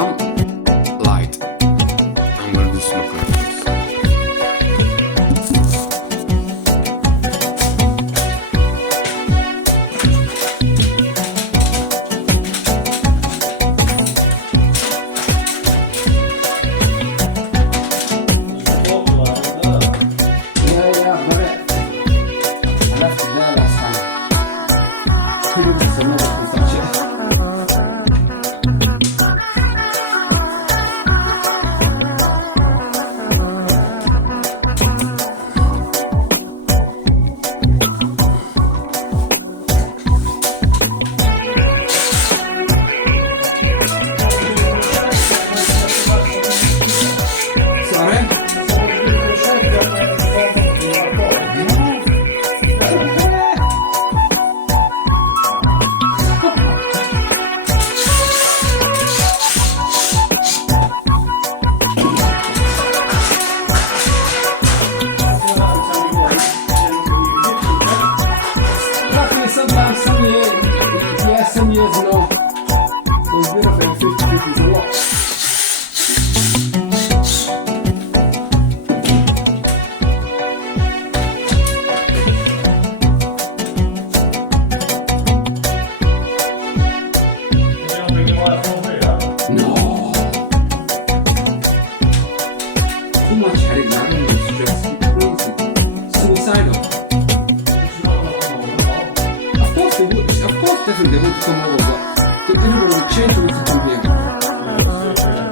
calm, light. I'm gonna do smoke like this. Sometimes, some years, yes, some years no. So it's a bit of a 50-50 is a lot. No. Too much headache, not only stress, crazy. Suicidal. Definitely they want to come over, but everybody will change when to come here.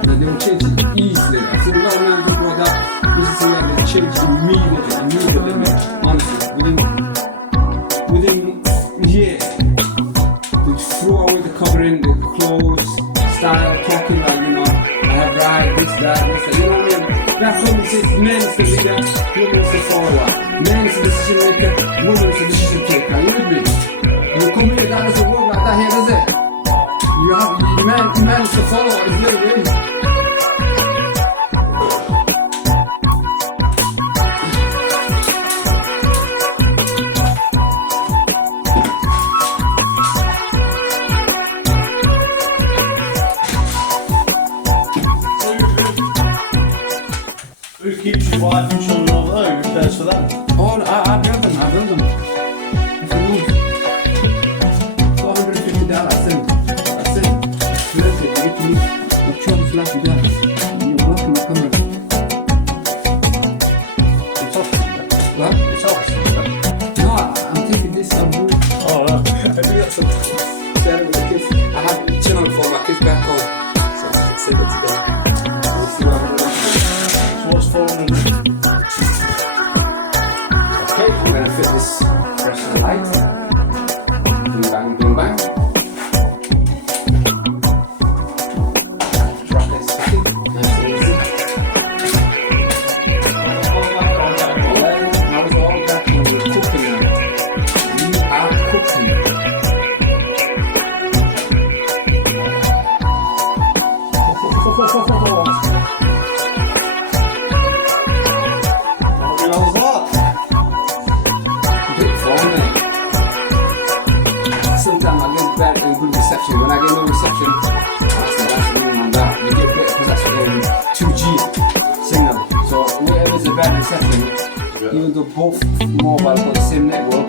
They will change it easily. I've seen a lot of men talk about that. This is like they change immediately, man. Honestly, within years, they throw away the covering, the clothes, style, talking like, you know, I have right, this, that, you know what I mean? That's what we say, men is the leader, woman is the follower. Man is the decision maker, woman is the decision taker. You with me? You come here, that doesn't work like that here, does it? You have, man is the follower, it's not really. Who keeps your wife and children over there? Who cares for them? Oh, I build them. If you move. $450, that's it. That's it. You can move. Your child's life with that. You're blocking the camera. It's off. What? It's off. No, I'm taking this and move. Oh, no. I do that sometimes. Sharing with the kids. I have a channel for my kids back home. So I should send it to them. We'll see what I'm doing. What's 400? Okay, I'm gonna fit this pressure light. Boom bang. Drop this. Nice and easy. Now it's all back when you're cooking now. You are cooking. Sometimes I get bad and good reception. When I get no reception, that's the meaning on that. You get better because that's 2G signal. So wherever there's a bad reception, even though both mobile got the same network,